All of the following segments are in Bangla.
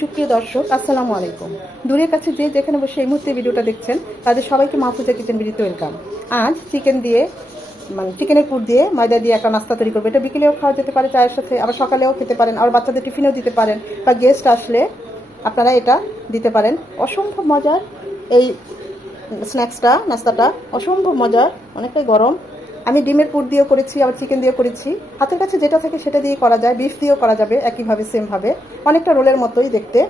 সুপ্রিয় দর্শক, আসসালামু আলাইকুম। দূরের কাছে যে যেখানে বসে এই মুহূর্তে ভিডিওটা দেখছেন তাদের সবাইকে মাহফুজা কিচেন ভিডিওতে ওয়েলকাম। আজ চিকেন দিয়ে চিকেনের পুর দিয়ে ময়দা দিয়ে একটা নাস্তা তৈরি করবো। এটা বিকেলেও খাওয়া যেতে পারে চায়ের সাথে, আবার সকালেও খেতে পারেন, আবার বাচ্চাদের টিফিনেও দিতে পারেন, বা গেস্ট আসলে আপনারা এটা দিতে পারেন। অসম্ভব মজার এই নাস্তাটা অসম্ভব মজার, অনেকটাই গরম। আমি ডিমের পুর দিয়েও করেছি, আবার চিকেন দিয়েও করেছি। হাতের কাছে যেটা থাকে সেটা দিয়ে করা যায়, বিফ দিয়েও করা যাবে একইভাবে, সেমভাবে। অনেকটা রোলের মতোই দেখতে,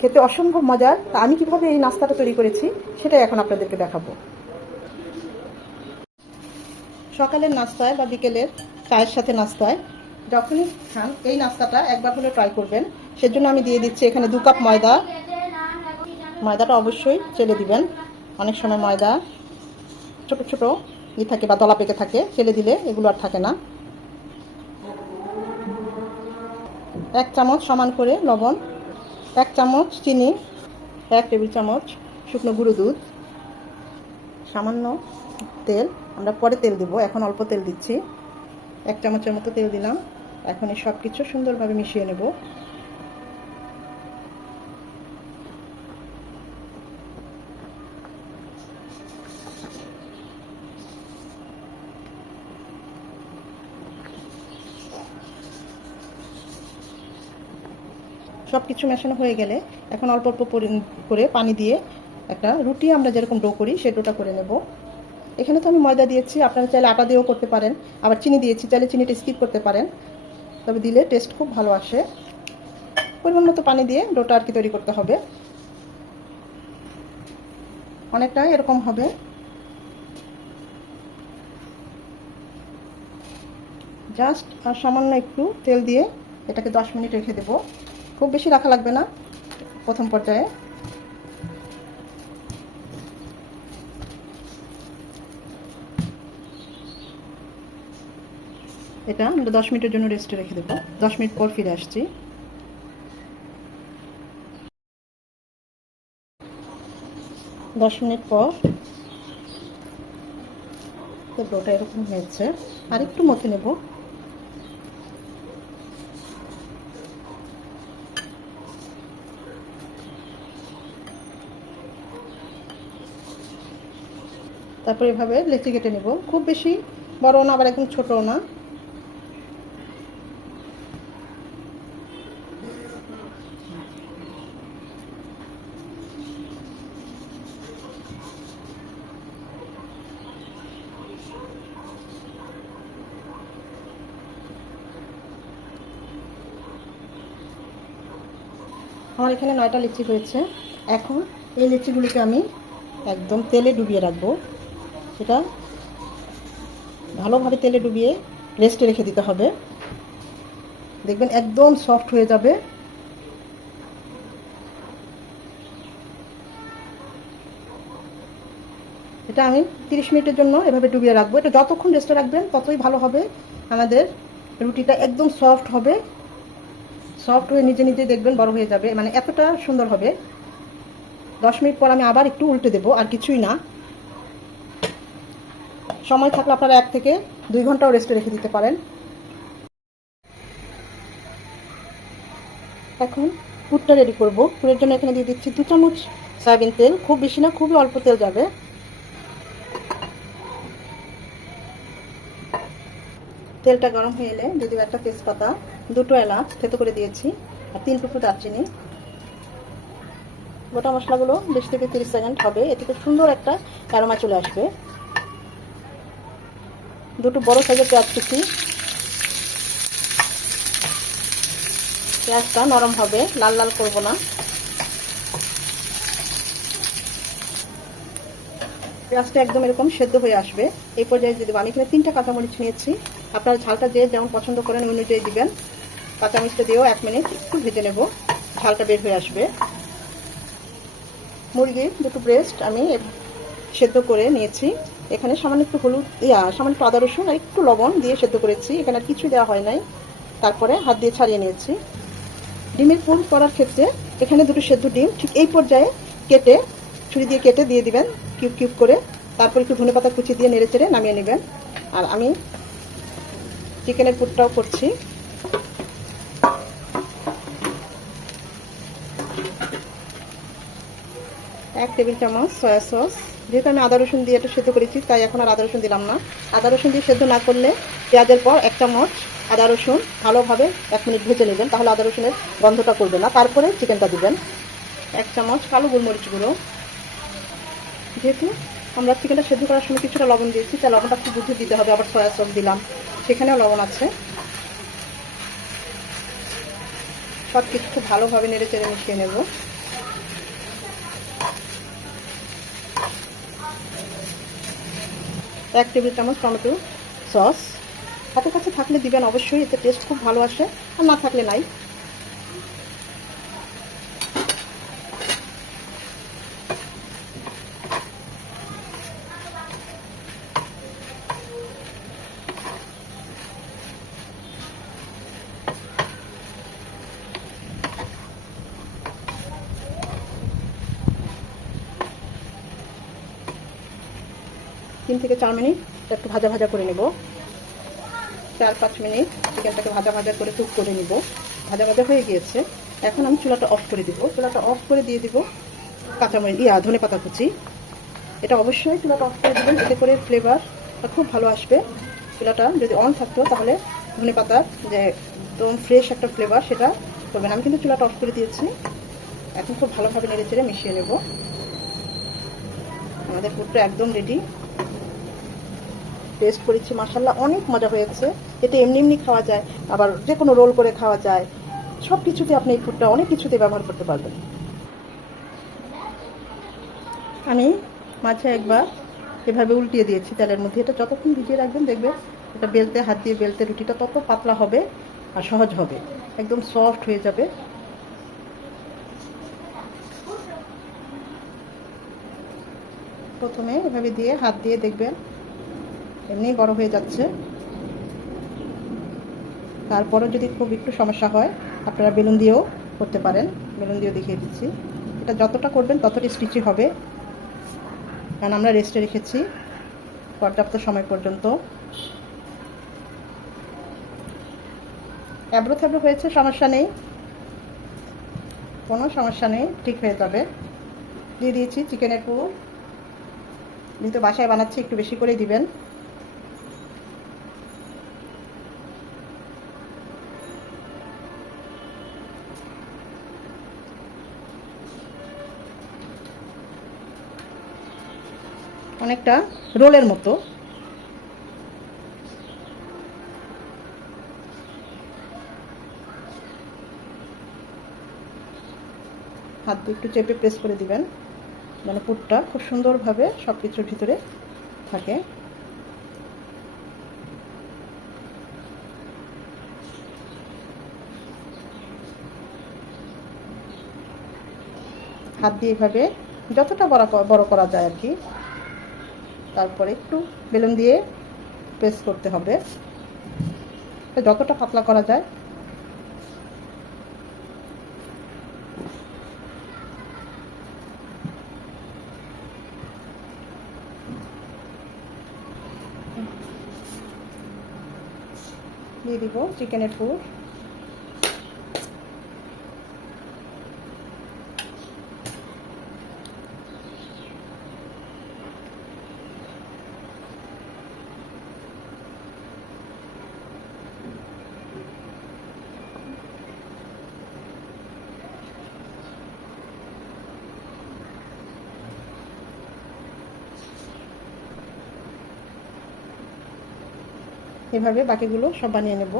খেতে অসম্ভব মজার। তা আমি কিভাবে এই নাস্তাটা তৈরি করেছি সেটাই এখন আপনাদেরকে দেখাবো। সকালের নাস্তায় বা বিকেলের চায়ের সাথে নাস্তায় যখনই খান এই নাস্তাটা একবার হলে ট্রাই করবেন। সেজন্য আমি দিয়ে দিচ্ছি এখানে 2 কাপ ময়দা। ময়দাটা অবশ্যই চেলে দিবেন। অনেক সময় ময়দা ছোট ছোট থাকে বা দলা পেকে থাকে, চেলে দিলে এগুলো আর থাকে না। 1 চামচ সমান করে লবণ, 1 চামচ চিনি, 1 টেবিল চামচ শুকনো গুঁড়ো দুধ, সামান্য তেল। আমরা পরে তেল দিব, এখন অল্প তেল দিচ্ছি। 1 চামচের মতো তেল দিলাম। এখন এই সব কিছু সুন্দরভাবে মিশিয়ে নেব। সব কিছু মেশানো হয়ে গেলে এখন অল্প অল্প করে পানি দিয়ে একটা রুটি আমরা যেরকম ডো করি সে ডোটা করে নেব। এখানে তো আমি ময়দা দিয়েছি, আপনারা চাইলে আটা দিয়েও করতে পারেন, আবার চিনি দিয়েছি, চাইলে চিনিটা স্কিপ করতে পারেন, তবে দিলে টেস্ট খুব ভালো আসে। পরিমাণ মতো পানি দিয়ে ডোটা আর কি তৈরি করতে হবে। অনেকটা এরকম হবে। জাস্ট আর সামান্য একটু তেল দিয়ে এটাকে 10 মিনিট রেখে দেব। খুব বেশি রাখা লাগবে না প্রথম পর্যায়ে। এটা আমরা 10 মিনিটের জন্য রেস্টে রেখে দেব। 10 মিনিট পর ফিরে আসছি। 10 মিনিট পর ডোটা এরকম হয়েছে, আর একটু মথে নেব। তারপর এভাবে লেচি কেটে নেব, খুব বেশি বড় না আবার একদম ছোটও না। আমার এখানে 9টা লিচি হয়েছে। এখন এই লিচিগুলিকে আমি একদম তেলে ডুবিয়ে রাখবো। সেটা ভালোভাবে তেলে ডুবিয়ে রেস্টে রেখে দিতে হবে। দেখবেন একদম সফট হয়ে যাবে। এটা আমি 30 মিনিটের জন্য এভাবে ডুবিয়ে রাখবো। এটা যতক্ষণ রেস্টে রাখবেন ততই ভালো হবে। আমাদের রুটিটা একদম সফট হবে, সফট হয়ে নিজে নিজে দেখবেন বড় হয়ে যাবে, মানে এতটা সুন্দর হবে। 10 মিনিট পর আমি আবার একটু উল্টে দেবো, আর কিছুই না। সময় থাকলে আপনারা 1 থেকে 2 ঘন্টাও রেস্টে রেখে দিতে পারেন। এখন পুরটা রেডি করব। পুরের জন্য এখানে দিয়ে দিচ্ছি 2 চামচ সয়াবিন তেল। খুব বেশি না, খুবই অল্প তেল যাবে। তেলটা গরম হয়ে এলে দিয়ে দেবো 1টা তেজপাতা, 2টো এলাচ থেতো করে দিয়েছি, আর 3 টুকরো দারচিনি। গোটা মশলাগুলো 20 থেকে 30 সেকেন্ড হবে, এতে খুব সুন্দর একটা অ্যারোমা চলে আসবে। 2টো বড় সাইজের পেঁয়াজ কুচি। পেঁয়াজটা নরম হবে, লাল লাল করব না। পেঁয়াজটা একদম এরকম সেদ্ধ হয়ে আসবে, এই পর্যায়ে দিয়ে দেবো। আমি এখানে 3টা কাঁচামরিচ নিয়েছি, আপনারা ঝালটা যে যেমন পছন্দ করেন ওই অনুযায়ী দিবেন। কাঁচামরিচটা দিয়েও 1 মিনিট একটু ভেজে নেব, ঝালটা বের হয়ে আসবে। মুরগির 2টো ব্রেস্ট আমি সেদ্ধ করে নিয়েছি। এখানে সামান্য একটু হলুদ, সামান্য একটু আদা রসুন আর একটু লবণ দিয়ে সেদ্ধ করেছি। এখানে আর কিছু দেওয়া হয় নাই। তারপরে হাত দিয়ে ছাড়িয়ে নিয়েছি। ডিমের পুর করার ক্ষেত্রে এখানে 2টো সেদ্ধ ডিম ঠিক এই পর্যায়ে কেটে, ছুরি দিয়ে কেটে দিয়ে দিবেন কিউব কিউব করে। তারপর একটু ধনেপাতা কুচি দিয়ে নেড়ে চেড়ে নামিয়ে নেবেন। আর আমি চিকেনের পুরটাও করছি। 1 টেবিল চামচ সয়া সস। যেহেতু আমি আদা রসুন দিয়ে এটা সেদ্ধ করেছি, তাই এখন আর আদা রসুন দিলাম না। আদা রসুন দিয়ে সেদ্ধ না করলে পেঁয়াজের পর 1 চামচ আদা রসুন ভালোভাবে 1 মিনিট ভেজে নেবেন, তাহলে আদা রসুনের গন্ধটা করবে না। তারপরে চিকেনটা দিবেন। 1 চামচ কালো গোলমরিচ গুঁড়ো। যেহেতু আমরা চিকেনটা সেদ্ধ করার সময় কিছুটা লবণ দিয়েছি, তাই লবণটা একটু বুঝে দিতে হবে। আবার সয়া সস দিলাম, সেখানেও লবণ আছে। সব কিছু খুব ভালোভাবে নেড়ে চেড়ে মিশিয়ে নেব। এক টেবিল চামচ টমেটো সস। হাতের কাছে থাকলে দিবেন অবশ্যই, এতে টেস্ট খুব ভালো আসে, আর না থাকলে নাই। তিন থেকে 4 মিনিট একটু ভাজা ভাজা করে নেব। 4-5 মিনিট চিকেনটাকে ভাজা ভাজা করে কুক করে নিব। ভাজা ভাজা হয়ে গিয়েছে। এখন আমি চুলাটা অফ করে দিব। চুলাটা অফ করে দিয়ে দিব কাঁচামরিচ ধনেপাতা কুচি। এটা অবশ্যই চুলাটা অফ করে দেবেন, এতে করে ফ্লেভারটা খুব ভালো আসবে। চুলাটা যদি অন থাকতো তাহলে ধনেপাতার যে একদম ফ্রেশ একটা ফ্লেভার সেটা করবেন। আমি কিন্তু চুলাটা অফ করে দিয়েছি। এখন খুব ভালোভাবে নেড়ে চেড়ে মিশিয়ে নেব। আমাদের ফুডটা একদম রেডি। টেস্ট করেছি, মাশাআল্লাহ অনেক মজা হয়েছে। এটা এমনি এমনি খাওয়া যায়, আবার যে কোনো রোল করে খাওয়া যায়। সব কিছুতে আপনি এই ফুডটা অনেক কিছুতে ব্যবহার করতে পারবেন। আমি মাঝে একবার এভাবে উল্টিয়ে দিয়েছি তেলের মধ্যে। এটা যতক্ষণ ভিজিয়ে রাখবেন দেখবেন এটা বেলতে, হাত দিয়ে বেলতে রুটিটা তত পাতলা হবে আর সহজ হবে, একদম সফট হয়ে যাবে। প্রথমে এভাবে দিয়ে হাত দিয়ে দেখবেন এমনি বড় হয়ে যাচ্ছে। তারপরে যদি খুব একটু সমস্যা হয় আপনারা বেলুন দিয়েও করতে পারেন। বেলুন দিয়েও দেখিয়ে দিচ্ছি। এটা যতটা করবেন ততটাই স্টিচি হবে, কারণ আমরা রেস্টে রেখেছি পর্যাপ্ত সময় পর্যন্ত। এবড়ো থেবড়ো হয়েছে, সমস্যা নেই, কোনো সমস্যা নেই, ঠিক হয়ে যাবে। দিয়ে দিয়েছি চিকেনের পুর। যেহেতু বাসায় বানাচ্ছি একটু বেশি করেই দিবেন। অনেকটা রোলের মতো। হাত দিয়ে একটু চেপে প্রেস করে দিবেন, যেন পুরটা খুব সুন্দরভাবে সব কিছুর ভিতরে থাকে। হাত দিয়ে এভাবে যতটা বড় করা যায় আর কি। তারপরে একটু বেলুন দিয়ে প্রেস করতে হবে, যতটা পাতলা করা যায়। দিয়ে দিব চিকেনের পুর। এভাবে বাকিগুলো সব বানিয়ে নেব।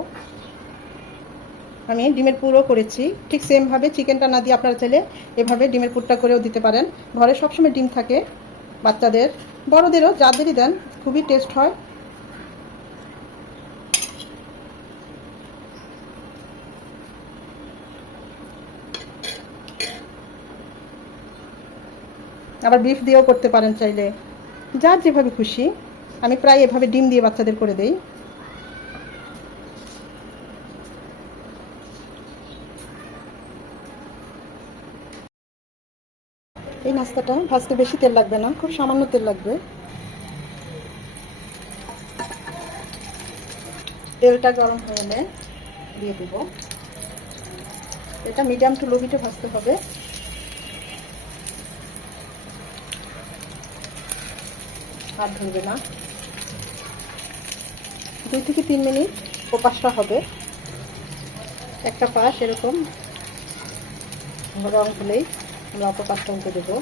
আমি ডিমের পুরও করেছি, ঠিক সেমভাবে চিকেনটা না দিয়ে আপনারা চাইলে এভাবে ডিমের পুরটা করেও দিতে পারেন। ঘরে সবসময় ডিম থাকে, বাচ্চাদের বড়দেরও যাদেরই দেন খুবই টেস্ট হয়। আবার বিফ দিয়েও করতে পারেন চাইলে, যার যেভাবে খুশি। আমি প্রায় এভাবে ডিম দিয়ে বাচ্চাদের করে দেই। এই নাস্তাটা ভাজতে বেশি তেল লাগবে না, খুব সামান্য তেল লাগবে। তেলটা গরম হয়ে এলে দিয়ে দেব। এটা মিডিয়াম টু লো হিটে ভাজতে হবে। হাত ধরবে না। 2 থেকে 3 মিনিট ওপাশটা হবে। একটা পাশ এরকম রং হলেই আমরা অপর পাশটা উল্টে দেবো।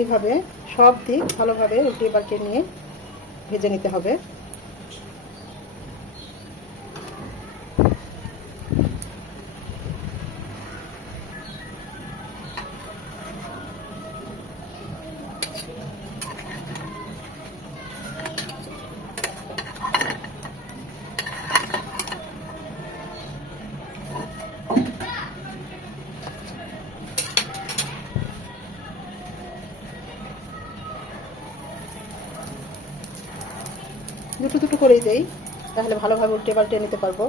এইভাবে সব দিক ভালোভাবে উল্টে পাল্টে নিয়ে ভেজে নিতে হবে। দুটো দুটো করেই দেই, তাহলে ভালোভাবে উল্টে পাল্টে নিতে পারবো।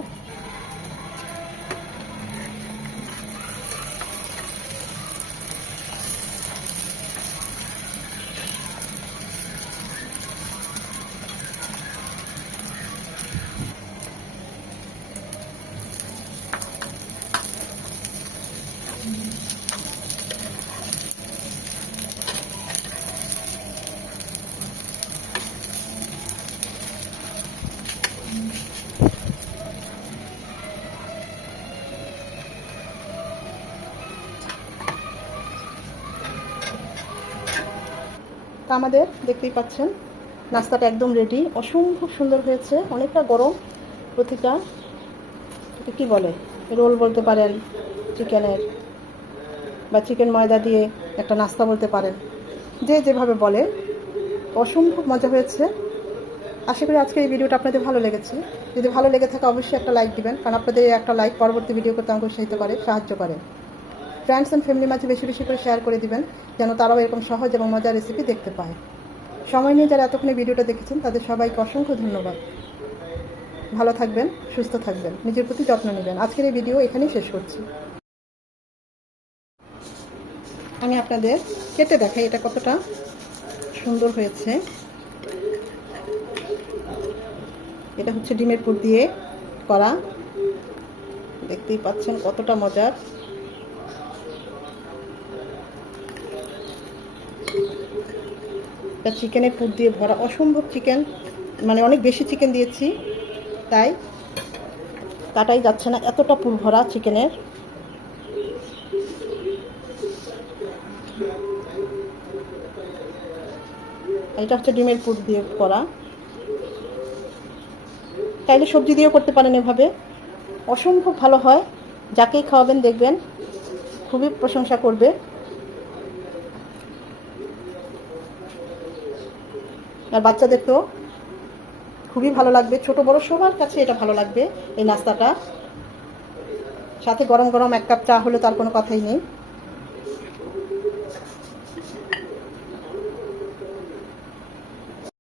তা আমাদের দেখতেই পাচ্ছেন নাস্তাটা একদম রেডি। অসম্ভব সুন্দর হয়েছে, অনেকটা গরম। প্রতিটা কি বলে, রোল বলতে পারেন চিকেনের, বা চিকেন ময়দা দিয়ে একটা নাস্তা বলতে পারেন, যে যেভাবে বলে। অসম্ভব মজা হয়েছে। আশা করি আজকের এই ভিডিওটা আপনাদের ভালো লেগেছে। যদি ভালো লেগে থাকে অবশ্যই একটা লাইক দিবেন, কারণ আপনাদের একটা লাইক পরবর্তী ভিডিও করতে আমাকে উৎসাহিত করে, সাহায্য করে। ফ্রেন্ডস অ্যান্ড ফ্যামিলির মাঝে বেশি বেশি করে শেয়ার করে দিবেন, যেন তারাও এরকম সহজ এবং মজার রেসিপি দেখতে পায়। সময় নিয়ে যারা এতক্ষণে ভিডিওটা দেখেছেন তাদের সবাইকে অসংখ্য ধন্যবাদ। ভালো থাকবেন, সুস্থ থাকবেন, নিজের প্রতি যত্ন নেবেন। আজকের এই ভিডিও এখানেই শেষ করছি। আমি আপনাদের কেটে দেখাই এটা কতটা সুন্দর হয়েছে। এটা হচ্ছে ডিমের পুর দিয়ে করা, দেখতেই পাচ্ছেন কতটা মজার। এটা চিকেনের পুর দিয়ে ভরা, অসম্ভব চিকেন, মানে অনেক বেশি চিকেন দিয়েছি তাই কাটাই যাচ্ছে না, এতটা পুর ভরা চিকেনের। এটা হচ্ছে ডিমের পুর দিয়ে করা। চাইলে সবজি দিয়েও করতে পারেন এভাবে, অসম্ভব ভালো হয়। যাকেই খাওয়াবেন দেখবেন খুবই প্রশংসা করবে। আর বাচ্চাদের তো খুবই ভালো লাগবে, ছোট বড় সবার কাছে এটা ভালো লাগবে এই নাস্তাটা। সাথে গরম গরম 1 কাপ চা হলে তার কোনো কথাই নেই।